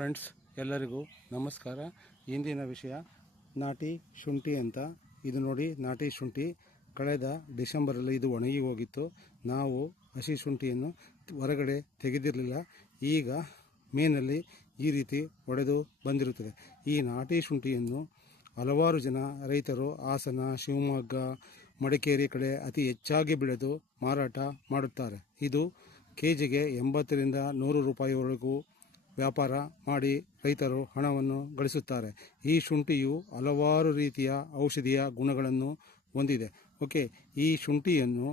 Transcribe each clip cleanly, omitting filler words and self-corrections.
Friends, ಎಲ್ಲರಿಗೂ ನಮಸ್ಕಾರ. ಇಂದಿನ ವಿಷಯ ನಾಟಿ ಶುಂಠಿ ಅಂತ. ಇದು ನೋಡಿ, ನಾಟಿ ಶುಂಠಿ ಕಳೆದ ಡಿಸೆಂಬರಲ್ಲಿ ಇದು ಒಣಗಿ ಹೋಗಿತ್ತು. ನಾವು ಹಸಿ ಶುಂಠಿಯನ್ನು ಹೊರಗಡೆ ತೆಗೆದಿರಲಿಲ್ಲ. ಈಗ ಮೇನಲ್ಲಿ ಈ ರೀತಿ ಒಡೆದು ಬಂದಿರುತ್ತದೆ. ಈ ನಾಟಿ ಶುಂಠಿಯನ್ನು ಹಲವಾರು ಜನ ರೈತರು ಹಾಸನ, ಶಿವಮೊಗ್ಗ, ಮಡಿಕೇರಿ ಕಡೆ ಅತಿ ಹೆಚ್ಚಾಗಿ ಬೆಳೆದು ಮಾರಾಟ ಮಾಡುತ್ತಾರೆ. ಇದು ಕೆಜಿಗೆ 80ರಿಂದ 100 ರೂಪಾಯಿವರೆಗೂ ವ್ಯಾಪಾರ ಮಾಡಿ ರೈತರು ಹಣವನ್ನು ಗಳಿಸುತ್ತಾರೆ. ಈ ಶುಂಠಿಯು ಹಲವಾರು ರೀತಿಯ ಔಷಧೀಯ ಗುಣಗಳನ್ನು ಹೊಂದಿದೆ. ಓಕೆ, ಈ ಶುಂಠಿಯನ್ನು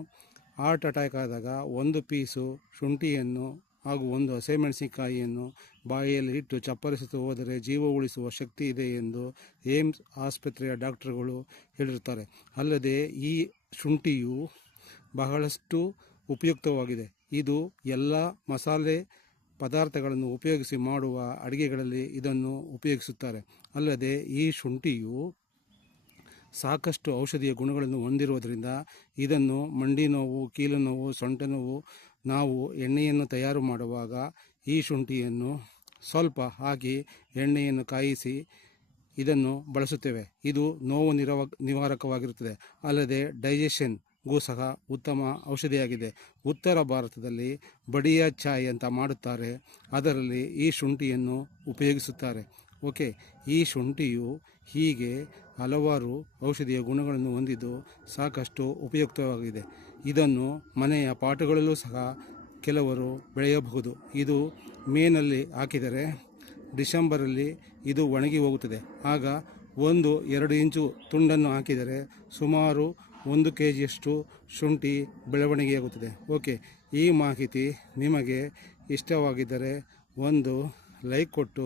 ಹಾರ್ಟ್ ಅಟ್ಯಾಕ್ ಆದಾಗ ಒಂದು ಪೀಸು ಶುಂಠಿಯನ್ನು ಹಾಗೂ ಒಂದು ಹಸಿಮೆಣಸಿನಕಾಯಿಯನ್ನು ಬಾಯಿಯಲ್ಲಿ ಇಟ್ಟು ಚಪ್ಪರಿಸುತ್ತಾ ಹೋದರೆ ಜೀವ ಉಳಿಸುವ ಶಕ್ತಿ ಇದೆ ಎಂದು ಏಮ್ಸ್ ಆಸ್ಪತ್ರೆಯ ಡಾಕ್ಟರ್ಗಳು ಹೇಳಿರುತ್ತಾರೆ. ಅಲ್ಲದೆ ಈ ಶುಂಠಿಯು ಬಹಳಷ್ಟು ಉಪಯುಕ್ತವಾಗಿದೆ. ಇದು ಎಲ್ಲ ಮಸಾಲೆ ಪದಾರ್ಥಗಳನ್ನು ಉಪಯೋಗಿಸಿ ಮಾಡುವ ಅಡುಗೆಗಳಲ್ಲಿ ಇದನ್ನು ಉಪಯೋಗಿಸುತ್ತಾರೆ. ಅಲ್ಲದೆ ಈ ಶುಂಠಿಯು ಸಾಕಷ್ಟು ಔಷಧೀಯ ಗುಣಗಳನ್ನು ಹೊಂದಿರುವುದರಿಂದ ಇದನ್ನು ಮಂಡಿ ನೋವು, ಕೀಲು ನೋವು, ಸೊಂಟ ನೋವು, ನಾವು ಎಣ್ಣೆಯನ್ನು ತಯಾರು ಮಾಡುವಾಗ ಈ ಶುಂಠಿಯನ್ನು ಸ್ವಲ್ಪ ಹಾಕಿ ಎಣ್ಣೆಯನ್ನು ಕಾಯಿಸಿ ಇದನ್ನು ಬಳಸುತ್ತೇವೆ. ಇದು ನೋವು ನಿವಾರಕವಾಗಿರುತ್ತದೆ. ಅಲ್ಲದೆ ಡೈಜೆಷನ್ಗೂ ಸಹ ಉತ್ತಮ ಔಷಧಿಯಾಗಿದೆ. ಉತ್ತರ ಭಾರತದಲ್ಲಿ ಬಡಿಯ ಚಾಯ್ ಅಂತ ಮಾಡುತ್ತಾರೆ, ಅದರಲ್ಲಿ ಈ ಶುಂಠಿಯನ್ನು ಉಪಯೋಗಿಸುತ್ತಾರೆ. ಓಕೆ, ಈ ಶುಂಠಿಯು ಹೀಗೆ ಹಲವಾರು ಔಷಧೀಯ ಗುಣಗಳನ್ನು ಹೊಂದಿದ್ದು ಸಾಕಷ್ಟು ಉಪಯುಕ್ತವಾಗಿದೆ. ಇದನ್ನು ಮನೆಯ ಪಾಟುಗಳಲ್ಲೂ ಸಹ ಕೆಲವರು ಬೆಳೆಯಬಹುದು. ಇದು ಮೇನಲ್ಲಿ ಹಾಕಿದರೆ ಡಿಸೆಂಬರಲ್ಲಿ ಇದು ಒಣಗಿ ಹೋಗುತ್ತದೆ. ಆಗ 1-2 ಇಂಚು ತುಂಡನ್ನು ಹಾಕಿದರೆ ಸುಮಾರು 1 kgಯಷ್ಟು ಶುಂಠಿ ಬೆಳವಣಿಗೆಯಾಗುತ್ತದೆ. ಓಕೆ, ಈ ಮಾಹಿತಿ ನಿಮಗೆ ಇಷ್ಟವಾಗಿದ್ದರೆ ಒಂದು ಲೈಕ್ ಕೊಟ್ಟು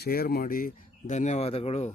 ಶೇರ್ ಮಾಡಿ. ಧನ್ಯವಾದಗಳು.